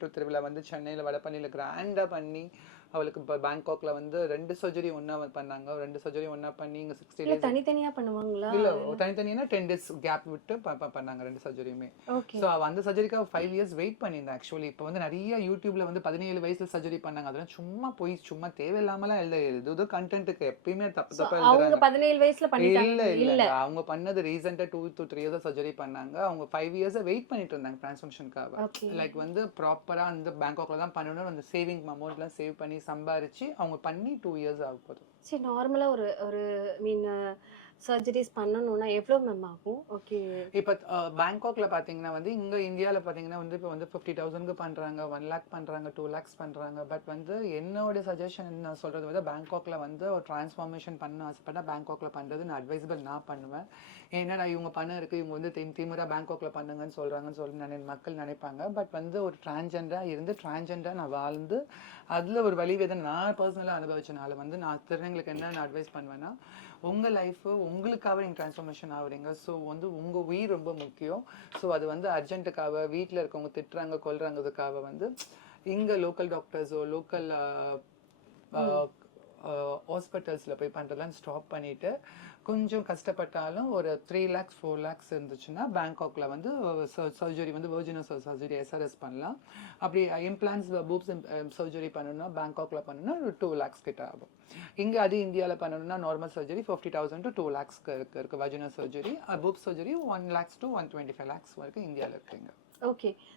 கோயம்புத்தூர் திருவிழா வந்து சென்னையில் வடபழனியில் கிராண்டாக பண்ணி அவளுக்கு இப்போ பேங்காக்ல வந்து 2 சர்ஜரி ஒன்றா பண்ணாங்க. 2 சர்ஜரி ஒன்றா பண்ணி இங்கே 60 இல்ல டேஸ் தனித்தனியா பண்ணுவாங்களா? இல்லை தனித்தனியாக 10 டேஸ் கேப் விட்டு பண்ணாங்க 2 சர்ஜரியுமே. ஓகே. ஸோ அந்த சர்ஜரிக்காக 5 இயர்ஸ் வெயிட் பண்ணியிருந்தேன் ஆக்சுவலி. இப்போ வந்து நிறைய யூடியூப்ல வந்து 17 வயசுல சர்ஜரி பண்ணாங்க. அதெல்லாம் சும்மா போய் சும்மா தேவையில்லாமலாம் இல்லை, ஏதோ கண்டென்ட்டுக்கு எப்பயுமே தப்பு தப்பா அவங்க எழுதுறாங்க. 17 வயசுல இல்ல பண்ணிட்டாங்க. இல்ல இல்ல. அவங்க பண்ணது ரீசெண்டா 2 to 3 இயர்ஸ் சர்ஜரி பண்ணாங்க. அவங்க 5 இயர்ஸ் வெயிட் பண்ணிட்டு இருந்தாங்க டிரான்ஸ்ஃபர்மேஷனுக்காக. ஓகே. லைக் வந்து ப்ராப்பரா அந்த பேங்காக்ல தான் பண்ணணும், அந்த சேவிங் அமௌண்ட்லாம் சேவ் பண்ணி சம்பாரிச்சு அவங்க பண்ணி 2 இயர்ஸ் ஆக போகுது. சரி, நார்மலா ஒரு ஒரு மீன் சர்ஜரிஸ் பண்ணணும்னா எவ்வளவு மேம் ஆகும்? ஓகே. இப்போ பேங்காக்ல பாத்தீங்கன்னா வந்து இங்க இந்தியால பாத்தீங்கன்னா வந்து இப்போ வந்து 50,000க்கு பண்றாங்க, 1 lakh பண்றாங்க, 2 lakhs பண்றாங்க. பட் வந்து என்னோட சஜஷன் நான் சொல்றது வந்து பேங்காக்ல வந்து ஒரு டிரான்ஸ்ஃபார்மேஷன் பண்ண ஆசைப்பட்டா பேங்காக்ல பண்றது நான் அட்வைசபிள் நான் பண்ணுவேன். ஏன்னா இவங்க பணம் இருக்கு, இவங்க வந்து திமுறா பேங்காக்ல பண்ணுங்கன்னு சொல்றாங்கன்னு சொல்லி மக்கள் நினைப்பாங்க. பட் வந்து ஒரு டிரான்ஜெண்டரா இருந்து டிரான்ஜெண்டரா நான் வாழ்ந்து அதுல ஒரு வலி வேதனை நான் பர்சனலா அனுபவிச்சனால வந்து நான் திருநங்களுக்கு என்ன அட்வைஸ் பண்ணுவேன்னா, உங்க லைஃப் உங்களுக்காக நீங்க டிரான்ஸ்ஃபர்மேஷன் ஆகுறீங்க. ஸோ வந்து உங்க உயிர் ரொம்ப முக்கியம். ஸோ அது வந்து அர்ஜென்ட்டுக்காக வீட்டில் இருக்கவங்க திட்டுறாங்க கொல்றாங்கிறதுக்காக வந்து இங்க லோக்கல் டாக்டர்ஸோ லோக்கல் ஹாஸ்பிட்டல்ஸில் போய் பண்ணுறதெல்லாம் ஸ்டாப் பண்ணிவிட்டு கொஞ்சம் கஷ்டப்பட்டாலும் ஒரு 3 lakhs 4 lakhs இருந்துச்சுன்னா பேங்காக்ல வந்து சர்ஜரி வந்து வெர்ஜினல் சர்ஜரி எஸ்ஆர்எஸ் பண்ணலாம். அப்படி இம்ப்ளான்ஸ் பூப்ஸ் சர்ஜரி பண்ணணும்னா பேங்காக்ல பண்ணணும்னா ஒரு 2 lakhs கிட்ட ஆகும். இங்கே அது இந்தியாவில் பண்ணணும்னா நார்மல் சர்ஜரி 50,000 to 2 lakhs இருக்கு vaginal surgery. Boob surgery 1 lakhs to 125 lakhs வரைக்கும் இந்தியாவில் இருக்குங்க. ஓகே.